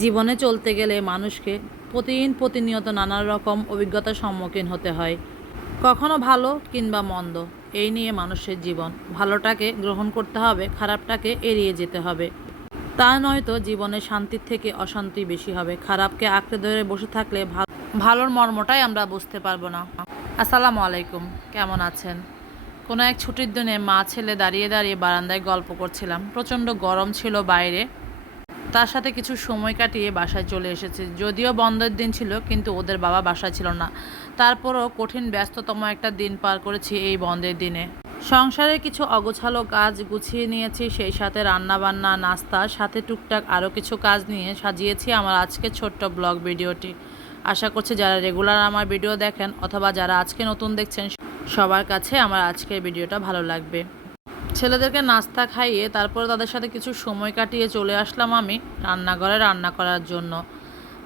জীবনে চলতে গেলে মানুষকে প্রতিদিন প্রতিনিয়ত নানা রকম অভিজ্ঞতার সম্মুখীন হতে হয়। কখনো ভালো কিংবা মন্দ, এই নিয়ে মানুষের জীবন। ভালোটাকে গ্রহণ করতে হবে, খারাপটাকে এড়িয়ে যেতে হবে। তা নয়তো জীবনে শান্তির থেকে অশান্তি বেশি হবে। খারাপকে আঁকড়ে ধরে বসে থাকলে ভালোর মর্মটাই আমরা বুঝতে পারব না। আসসালামু আলাইকুম, কেমন আছেন? কোনো এক ছুটির দিনে মা ছেলে দাঁড়িয়ে দাঁড়িয়ে বারান্দায় গল্প করছিলাম। প্রচণ্ড গরম ছিল বাইরে। তার সাথে কিছু সময় কাটিয়ে বাসায় চলে এসেছে। যদিও বন্ধের দিন ছিল, কিন্তু ওদের বাবা বাসায় ছিল না। তারপরও কঠিন, ব্যস্ততম একটা দিন পার করেছি এই বন্ধের দিনে। সংসারে কিছু অগোছালো কাজ গুছিয়ে নিয়েছি, সেই সাথে রান্না বান্না নাস্তা, সাথে টুকটাক আরও কিছু কাজ নিয়ে সাজিয়েছি আমার আজকে ছোট্ট ব্লগ ভিডিওটি। আশা করছি যারা রেগুলার আমার ভিডিও দেখেন অথবা যারা আজকে নতুন দেখছেন, সবার কাছে আমার আজকের ভিডিওটা ভালো লাগবে। ছেলেদেরকে নাস্তা খাইয়ে তারপরে তাদের সাথে কিছু সময় কাটিয়ে চলে আসলাম আমি রান্নাঘরে রান্না করার জন্য।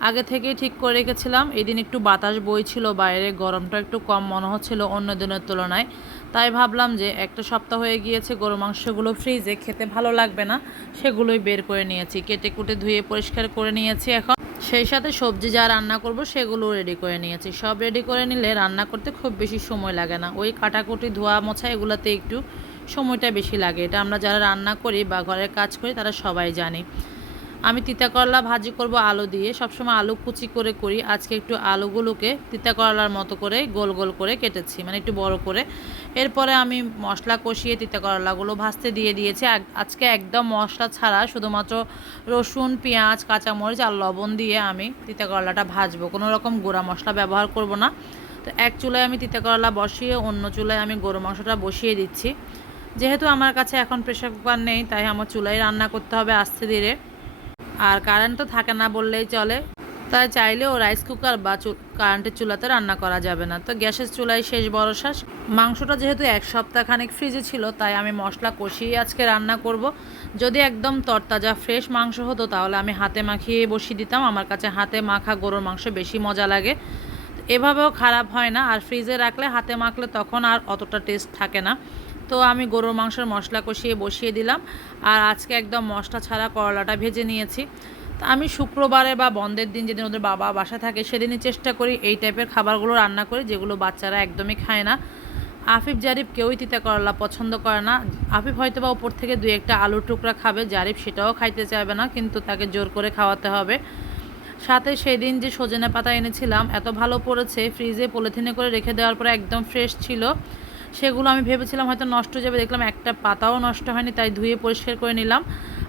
আগে থেকেই ঠিক করে রেখেছিলাম, এদিন একটু বাতাস বইছিল বাইরে, গরমটা একটু কম মনে হচ্ছিল অন্য দিনের তুলনায়। তাই ভাবলাম যে একটা সপ্তাহ হয়ে গিয়েছে, গরু মাংসগুলো ফ্রিজে খেতে ভালো লাগবে না, সেগুলোই বের করে নিয়েছি। কেটে কুটে ধুয়ে পরিষ্কার করে নিয়েছি এখন। সেই সাথে সবজি যা রান্না করব সেগুলো রেডি করে নিয়েছি। সব রেডি করে নিলে রান্না করতে খুব বেশি সময় লাগে না। ওই কাটাকুটি, ধোয়া মোছা, এগুলোতে একটু সময়টা বেশি লাগে। এটা আমরা যারা রান্না করি বা ঘরের কাজ করি, তারা সবাই জানি। আমি তিতা করলা ভাজি করব আলু দিয়ে। সবসময় আলু কুচি করে করি। আজকে একটু আলুগুলোকে তিতা করলার মতো করে গোল গোল করে কেটেছি মানে একটু বড় করে। এরপরে আমি মশলা কষিয়ে তিতা করলাগুলো ভাজতে দিয়ে দিয়েছি। আজকে একদম মশলা ছাড়া শুধুমাত্র রসুন, পেঁয়াজ, কাঁচামরিচ আর লবণ দিয়ে আমি তিতা করলাটা ভাজবো। কোনো রকম গুঁড়া মশলা ব্যবহার করব না। তো এক চুলায় আমি তিতা করলা বসিয়ে অন্য চুলায় আমি গরু মাংসটা বসিয়ে দিচ্ছি। যেহেতু আমার কাছে এখন প্রেশার কুকার নেই, তাই আমার চুলায় রান্না করতে হবে আস্তে ধীরে। আর কারেন্ট তো থাকে না বললেই চলে। তাই চাইলেও রাইস কুকার বা কারেন্টের চুলাতে রান্না করা যাবে না। তো গ্যাসের চুলায় শেষ ভরসা। মাংসটা যেহেতু এক সপ্তাহ খানিক ফ্রিজে ছিল, তাই আমি মশলা কষিয়ে আজকে রান্না করব। যদি একদম তরতাজা ফ্রেশ মাংস হতো, তাহলে আমি হাতে মাখিয়ে বসিয়ে দিতাম। আমার কাছে হাতে মাখা গরুর মাংস বেশি মজা লাগে। এভাবেও খারাপ হয় না। আর ফ্রিজে রাখলে হাতে মাখলে তখন আর অতটা টেস্ট থাকে না। তো আমি গরুর মাংসের মশলা কষিয়ে বসিয়ে দিলাম। আর আজকে একদম মশলা ছাড়া করলাটা ভেজে নিয়েছি। তো আমি শুক্রবারে বা বন্ধের দিন যেদিন ওদের বাবা বাসা থাকে, সেদিনই চেষ্টা করি এই টাইপের খাবারগুলো রান্না করি, যেগুলো বাচ্চারা একদমই খায় না। আফিফ, জারিফ কেউই তিতা করলা পছন্দ করে না। আফিফ হয়তো বা উপর থেকে দুই একটা আলুর টুকরা খাবে, জারিফ সেটাও খাইতে চাইবে না, কিন্তু তাকে জোর করে খাওয়াতে হবে। সাথে সেদিন যে সজনে পাতা এনেছিলাম, এত ভালো পড়েছে, ফ্রিজে পলিথিনে করে রেখে দেওয়ার পরে একদম ফ্রেশ ছিল। সেগুলো আমি ভেবেছিলাম হয়তো নষ্ট যাবে। দেখলাম একটা পাতাও নষ্ট হয়নি, তাই ধুয়ে পরিষ্কার করে নিলাম।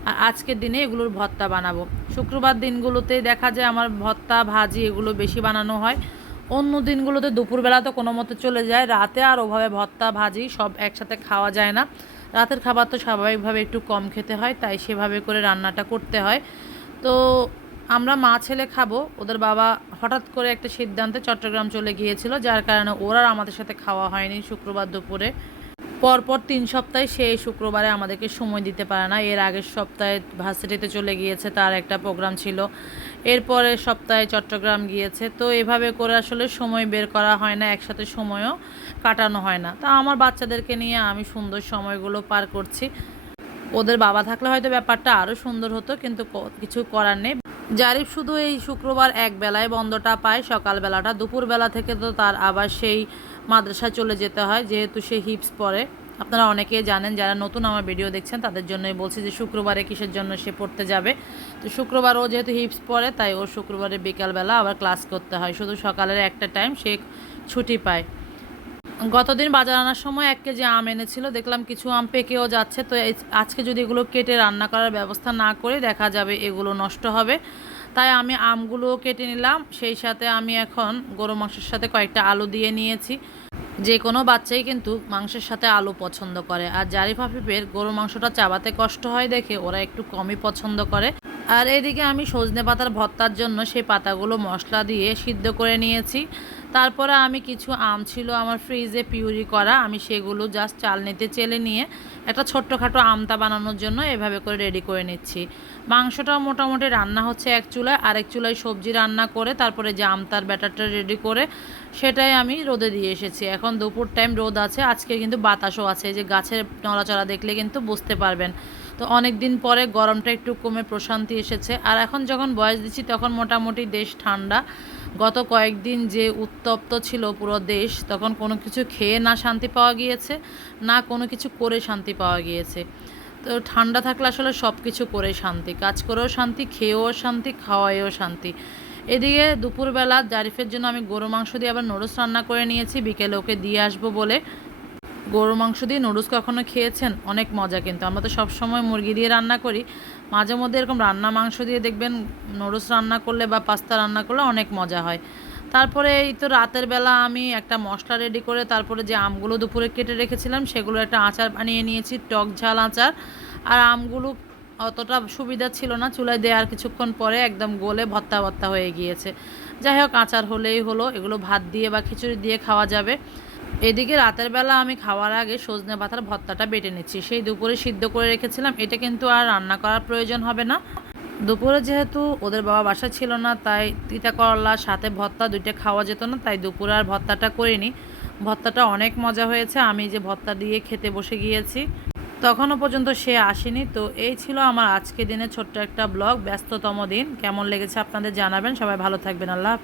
আর আজকের দিনে এগুলোর ভর্তা বানাবো। শুক্রবার দিনগুলোতে দেখা যায় আমার ভর্তা, ভাজি এগুলো বেশি বানানো হয়। অন্য দিনগুলোতে দুপুরবেলা তো কোনো মতো চলে যায়। রাতে আর ওভাবে ভর্তা, ভাজি সব একসাথে খাওয়া যায় না। রাতের খাবার তো স্বাভাবিকভাবে একটু কম খেতে হয়, তাই সেভাবে করে রান্নাটা করতে হয়। তো আমরা মা ছেলে খাব, ওদের বাবা হঠাৎ করে একটা সিদ্ধান্তে চট্টগ্রাম চলে গিয়েছিল, যার কারণে ওরা আমাদের সাথে খাওয়া হয়নি শুক্রবার দুপুরে। পরপর তিন সপ্তাহে সেই শুক্রবারে আমাদেরকে সময় দিতে পারে না। এর আগের সপ্তাহে ভার্সিটিতে চলে গিয়েছে, তার একটা প্রোগ্রাম ছিল। এরপরের সপ্তাহে চট্টগ্রাম গিয়েছে। তো এভাবে করে আসলে সময় বের করা হয় না, একসাথে সময়ও কাটানো হয় না। তা আমার বাচ্চাদেরকে নিয়ে আমি সুন্দর সময়গুলো পার করছি। ওদের বাবা থাকলে হয়তো ব্যাপারটা আরও সুন্দর হতো, কিন্তু কিছু করার নেই। জারিফ শুধু এই শুক্রবার এক বেলায় বন্ধটা পায়, সকালবেলাটা। দুপুরবেলা থেকে তো তার আবার সেই মাদ্রাসায় চলে যেতে হয়, যেহেতু সে হিপস পরে। আপনারা অনেকেই জানেন, যারা নতুন আমার ভিডিও দেখছেন, তাদের জন্যই বলছি যে শুক্রবারে কিসের জন্য সে পড়তে যাবে। তো শুক্রবার ও যেহেতু হিপস পরে, তাই ওর শুক্রবারে বিকালবেলা আবার ক্লাস করতে হয়। শুধু সকালের একটা টাইম সে ছুটি পায়। গতদিন বাজার আনার সময় এক কেজি আম এনেছিল, দেখলাম কিছু আম পেকেও যাচ্ছে, তো আজকে যদি এগুলো কেটে রান্না করার ব্যবস্থা না করে দেখা যাবে এগুলো নষ্ট হবে। তাই আমি আমগুলোও কেটে নিলাম, সেই সাথে আমি এখন গরু মাংসের সাথে কয়েকটা আলু দিয়ে নিয়েছি। যে কোনো বাচ্চাই কিন্তু মাংসের সাথে আলু পছন্দ করে। আর জারিফ হাফিফের গরু মাংসটা চাবাতে কষ্ট হয় দেখে, ওরা একটু কমই পছন্দ করে। আর এদিকে আমি সজনে পাতার ভর্তার জন্য সেই পাতাগুলো মশলা দিয়ে সিদ্ধ করে নিয়েছি। তারপরে আমি কিছু আম ছিল আমার ফ্রিজে পিউরি করা, আমি সেগুলো জাস্ট চালনিতে চেলে নিয়ে একটা ছোট্টখাটো আমতা বানানোর জন্য এভাবে করে রেডি করে নিচ্ছি। মাংসটা মোটামুটি রান্না হচ্ছে এক চুলায়, আরেক চুলায় সবজি রান্না করে, তারপরে যে আমতার ব্যাটারটা রেডি করে সেটাই আমি রোদে দিয়ে এসেছি। এখন দুপুর টাইম রোদ আছে, আজকে কিন্তু বাতাসও আছে যে গাছের নড়াচড়া দেখলে কিন্তু বুঝতে পারবেন। তো অনেক দিন পরে গরমটা একটু কমে, প্রশান্তি এসেছে। আর এখন যখন বয়স দিচ্ছি, তখন মোটামুটি দেশ ঠান্ডা। গত কয়েকদিন যে উত্তপ্ত ছিল পুরো দেশ, তখন কোনো কিছু খেয়ে না শান্তি পাওয়া গিয়েছে, না কোনো কিছু করে শান্তি পাওয়া গিয়েছে। তো ঠান্ডা থাকলে আসলে সব কিছু করে শান্তি, কাজ করেও শান্তি, খেয়েও শান্তি, খাওয়ায়ও শান্তি। এদিকে দুপুরবেলা জারিফের জন্য আমি গরু মাংস দিয়ে আবার নুডলস রান্না করে নিয়েছি, বিকেলে ওকে দিয়ে আসব বলে। গরু মাংস দিয়ে নুডলস কখনো খেয়েছেন? অনেক মজা কিন্তু। আমরা তো সবসময় মুরগি দিয়ে রান্না করি। মাঝে মধ্যে এরকম রান্না মাংস দিয়ে দেখবেন নুডলস রান্না করলে বা পাস্তা রান্না করলে অনেক মজা হয়। তারপরে এই তো রাতের বেলা আমি একটা মশলা রেডি করে তারপরে যে আমগুলো দুপুরে কেটে রেখেছিলাম, সেগুলো একটা আচার বানিয়ে নিয়েছি, টক ঝাল আচার। আর আমগুলো অতটা সুবিধা ছিল না, চুলায় দেওয়ার কিছুক্ষণ পরে একদম গলে ভত্তা ভত্তা হয়ে গিয়েছে। যাই হোক, আচার হলেই হলো। এগুলো ভাত দিয়ে বা খিচুড়ি দিয়ে খাওয়া যাবে। এদিকে রাতের বেলা আমি খাওয়ার আগে সজনে পাতার ভর্তাটা বেটে নিচ্ছি। সেই দুপুরে সিদ্ধ করে রেখেছিলাম, এটা কিন্তু আর রান্না করার প্রয়োজন হবে না। দুপুরে যেহেতু ওদের বাবা বাসা ছিল না, তাই তিতা করলা সাথে ভর্তা দুইটা খাওয়া যেত না, তাই দুপুরে আর ভর্তাটা করিনি। ভর্তাটা অনেক মজা হয়েছে, আমি যে ভর্তা দিয়ে খেতে বসে গিয়েছি, তখনও পর্যন্ত সে আসেনি। তো এই ছিল আমার আজকে দিনে ছোট্ট একটা ব্লগ। ব্যস্ততম দিন। কেমন লেগেছে আপনাদের জানাবেন। সবাই ভালো থাকবেন। আল্লাহ।